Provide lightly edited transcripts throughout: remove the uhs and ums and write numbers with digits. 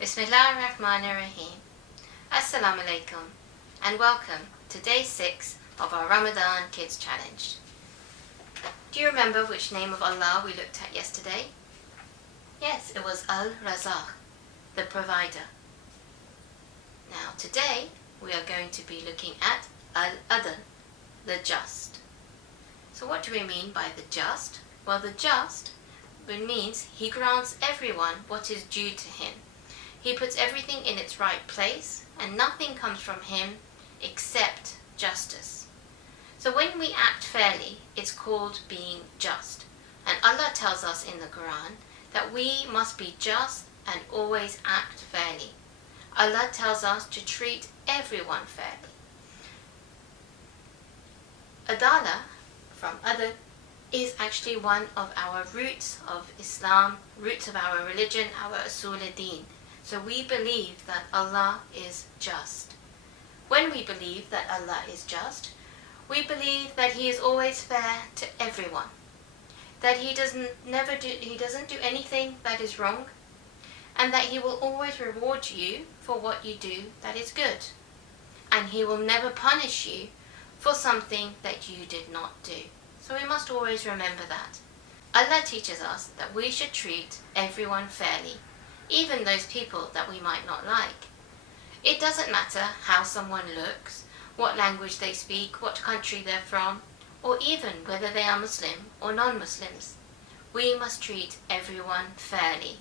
Bismillahirrahmanirrahim. Assalamu alaikum and welcome to day 6 of our Ramadan Kids Challenge. Do you remember which name of Allah we looked at yesterday? Yes, it was Al-Razaq, the provider. Now today we are going to be looking at Al-Adl, the just. So what do we mean by the just? Well, the just means he grants everyone what is due to him. He puts everything in its right place and nothing comes from him except justice. So when we act fairly, it's called being just. And Allah tells us in the Quran that we must be just and always act fairly. Allah tells us to treat everyone fairly. Adala, from Adl, is actually one of our roots of Islam, roots of our religion, our Usul-Din. So we believe that Allah is just. When we believe that Allah is just, we believe that He is always fair to everyone. That He doesn't do anything that is wrong, and that He will always reward you for what you do that is good. And He will never punish you for something that you did not do. So we must always remember that. Allah teaches us that we should treat everyone fairly, even those people that we might not like. It doesn't matter how someone looks, what language they speak, what country they're from, or even whether they are Muslim or non-Muslims. We must treat everyone fairly.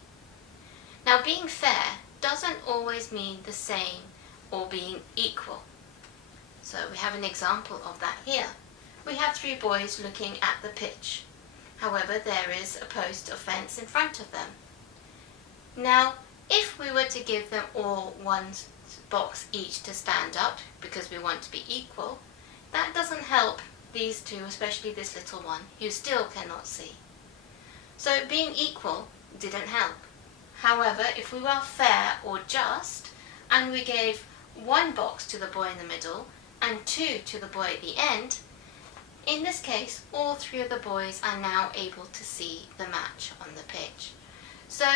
Now, being fair doesn't always mean the same or being equal. So we have an example of that here. We have 3 boys looking at the pitch. However, there is a post or fence in front of them. Now, if we were to give them all one box each to stand up, because we want to be equal, that doesn't help these 2, especially this little one, who still cannot see. So being equal didn't help. However, if we were fair or just, and we gave 1 box to the boy in the middle, and 2 to the boy at the end, in this case, all 3 of the boys are now able to see the match on the pitch. So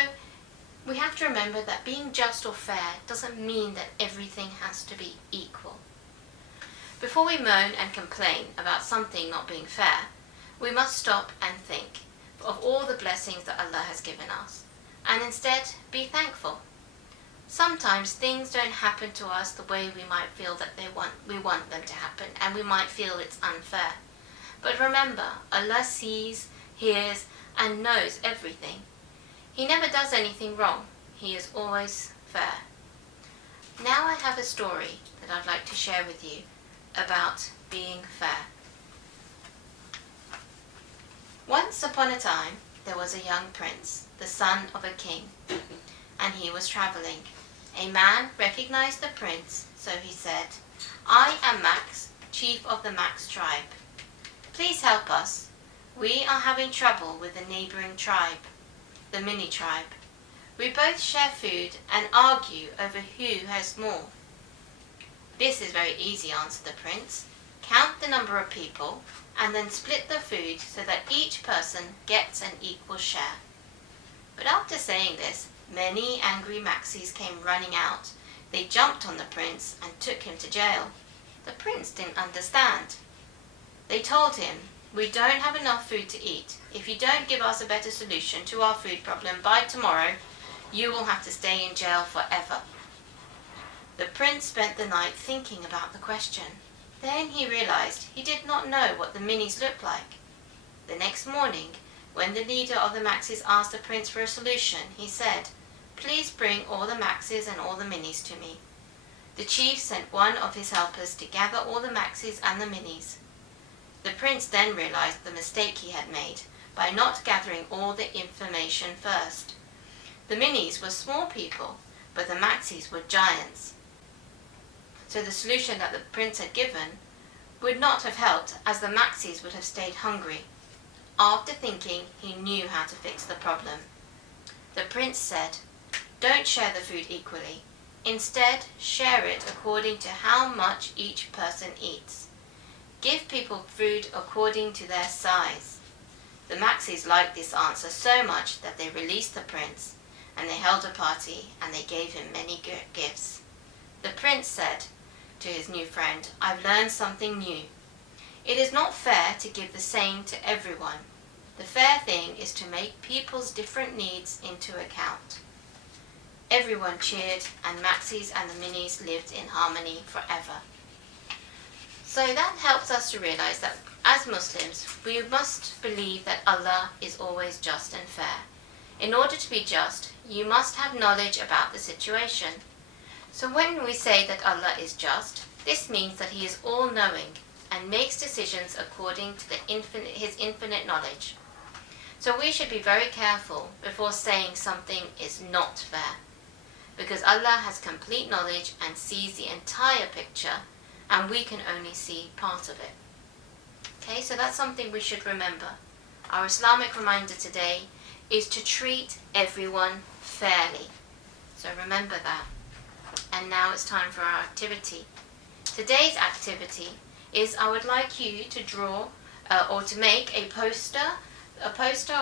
we have to remember that being just or fair doesn't mean that everything has to be equal. Before we moan and complain about something not being fair, we must stop and think of all the blessings that Allah has given us, and instead be thankful. Sometimes things don't happen to us the way we might feel that we want them to happen, and we might feel it's unfair. But remember, Allah sees, hears, and knows everything. He never does anything wrong. He is always fair. Now I have a story that I'd like to share with you about being fair. Once upon a time, there was a young prince, the son of a king, and he was traveling. A man recognized the prince, so he said, "I am Max, chief of the Max tribe. Please help us. We are having trouble with the neighboring tribe, the Mini tribe. We both share food and argue over who has more." "This is very easy," answered the prince. "Count the number of people and then split the food so that each person gets an equal share." But after saying this, many angry Maxis came running out. They jumped on the prince and took him to jail. The prince didn't understand. They told him, "We don't have enough food to eat. If you don't give us a better solution to our food problem by tomorrow, you will have to stay in jail forever." The prince spent the night thinking about the question. Then he realized he did not know what the minis looked like. The next morning, when the leader of the Maxis asked the prince for a solution, he said, "Please bring all the Maxis and all the minis to me." The chief sent one of his helpers to gather all the Maxis and the minis. The prince then realized the mistake he had made by not gathering all the information first. The minis were small people, but the Maxis were giants. So the solution that the prince had given would not have helped, as the Maxis would have stayed hungry. After thinking, he knew how to fix the problem. The prince said, "Don't share the food equally. Instead, share it according to how much each person eats. Give people food according to their size." The Maxis liked this answer so much that they released the prince, and they held a party, and they gave him many gifts. The prince said to his new friend, "I've learned something new. It is not fair to give the same to everyone. The fair thing is to make people's different needs into account." Everyone cheered, and Maxis and the Minis lived in harmony forever. So that helps us to realize that as Muslims, we must believe that Allah is always just and fair. In order to be just, you must have knowledge about the situation. So when we say that Allah is just, this means that He is all-knowing and makes decisions according to His infinite knowledge. So we should be very careful before saying something is not fair, because Allah has complete knowledge and sees the entire picture, and we can only see part of it. Okay, so that's something we should remember. Our Islamic reminder today is to treat everyone fairly. So remember that. And now it's time for our activity. Today's activity is I would like you to draw or to make a poster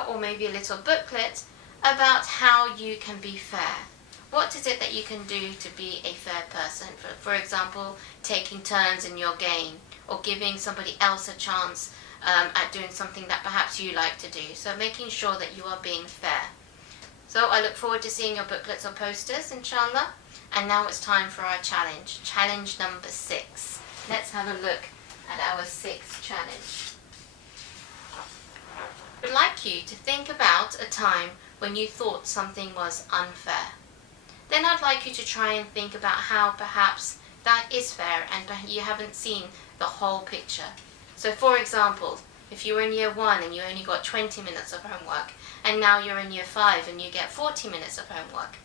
or maybe a little booklet about how you can be fair. What is it that you can do to be a fair person? For example, taking turns in your game, or giving somebody else a chance at doing something that perhaps you like to do. So making sure that you are being fair. So I look forward to seeing your booklets or posters, inshallah. And now it's time for our challenge. Challenge number 6. Let's have a look at our 6th challenge. I would like you to think about a time when you thought something was unfair. Then I'd like you to try and think about how perhaps that is fair and you haven't seen the whole picture. So for example, if you were in year 1 and you only got 20 minutes of homework, and now you're in year 5 and you get 40 minutes of homework,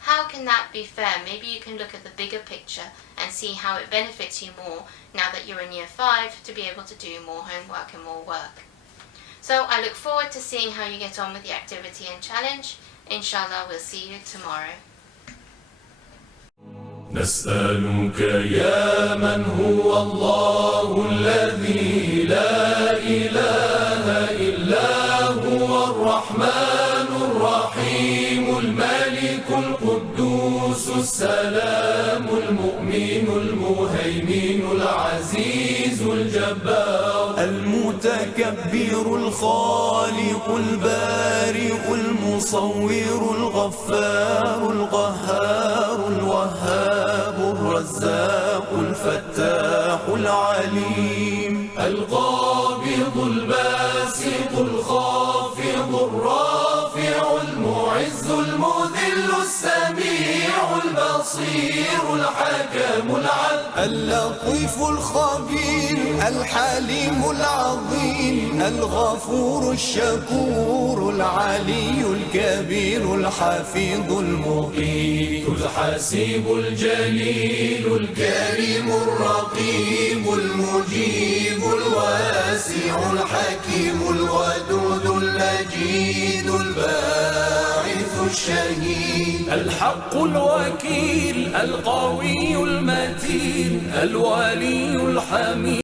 how can that be fair? Maybe you can look at the bigger picture and see how it benefits you more now that you're in year 5 to be able to do more homework and more work. So I look forward to seeing how you get on with the activity and challenge. Inshallah, we'll see you tomorrow. نسألك يا من هو الله الذي لا إله إلا هو الرحمن الرحيم الملك القدوس السلام المؤمن المهيمن العزيز الجبار المتكبر الخالق البارئ المصور الغفار القهار الوهاب الرزاق الفتاح العليم القابض الباسط الخافض الرافع المعز المذل السميع البصير الحكم العدل اللطيف الخبير الحليم العظيم الغفور الشكور العلي الكبير الحفيظ المقيت الحسيب الجليل الكريم الرقيب المجيب الواسع الحكيم الودود المجيد الباعث الشهيد الحق الوكيل القوي المتين الولي الحميد